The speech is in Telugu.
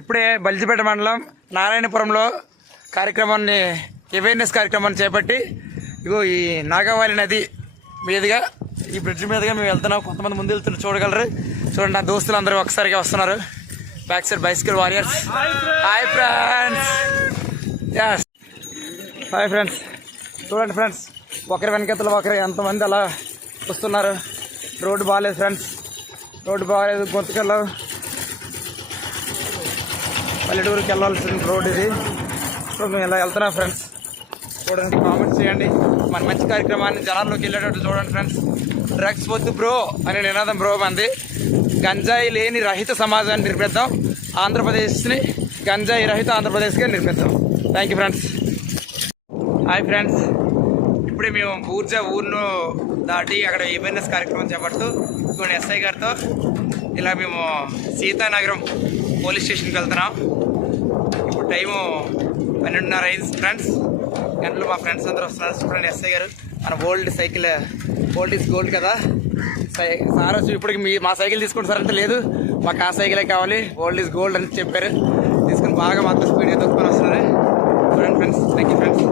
ఇప్పుడే బల్జిపేట మండలం నారాయణపురంలో కార్యక్రమాన్ని అవేర్నెస్ కార్యక్రమాన్ని చేపట్టి ఇగో ఈ నాగవాలి నది మీదుగా ఈ బ్రిడ్జ్ మీదుగా మేము వెళ్తున్నాం. కొంతమంది ముందు వెళ్తున్నారు, చూడగలరు. చూడండి, నా దోస్తులు అందరూ ఒకసారిగా వస్తున్నారు. Back side bicycle warriors. Hi friends. Yes, hi friends. చూడండి ఫ్రెండ్స్, ఒకరి వెనకతలు ఒకరు ఎంతమంది అలా వస్తున్నారు. రోడ్డు బాగాలేదు ఫ్రెండ్స్, రోడ్డు బాగాలేదు. గొంతుకెళ్ళ పల్లెటూరుకి వెళ్ళాల్సిన రోడ్ ఇది. సో మేము ఇలా వెళ్తున్నాం ఫ్రెండ్స్. చూడండి, కామెంట్స్ చేయండి. మన మంచి కార్యక్రమాన్ని జనాల్లోకి వెళ్ళేటట్టు చూడండి ఫ్రెండ్స్. డ్రగ్స్ వద్దు బ్రో అనే నినాదం బ్రో మంది. గంజాయి లేని రహిత సమాజాన్ని నిర్మిద్దాం. ఆంధ్రప్రదేశ్ని గంజాయి రహిత ఆంధ్రప్రదేశ్గా నిర్మిద్దాం. Thank you friends. Hi friends, ఇప్పుడే మేము ఊరును దాటి అక్కడ అవేర్నెస్ కార్యక్రమం చేపడుతూ కొన్ని ఎస్ఐ గారితో ఇలా మేము సీతానగరం పోలీస్ స్టేషన్కి వెళ్తున్నాం. ఇప్పుడు టైము 12:30 అయింది ఫ్రెండ్స్. గంటలు మా ఫ్రెండ్స్ అందరూ వస్తున్నారు. చూడండి, ఎస్ఐ గారు మన old cycle, old is gold కదా. సార్ వచ్చి ఇప్పటికి మా సైకిల్ తీసుకోండి సార్ అంటే, లేదు మాకు ఆ సైకిలే కావాలి, ఓల్డ్ ఈజ్ గోల్డ్ అని చెప్పారు. తీసుకుని బాగా మాత్రం స్పీడ్గా తొక్కుని వస్తున్నారు. చూడండి ఫ్రెండ్స్. Thank you friends.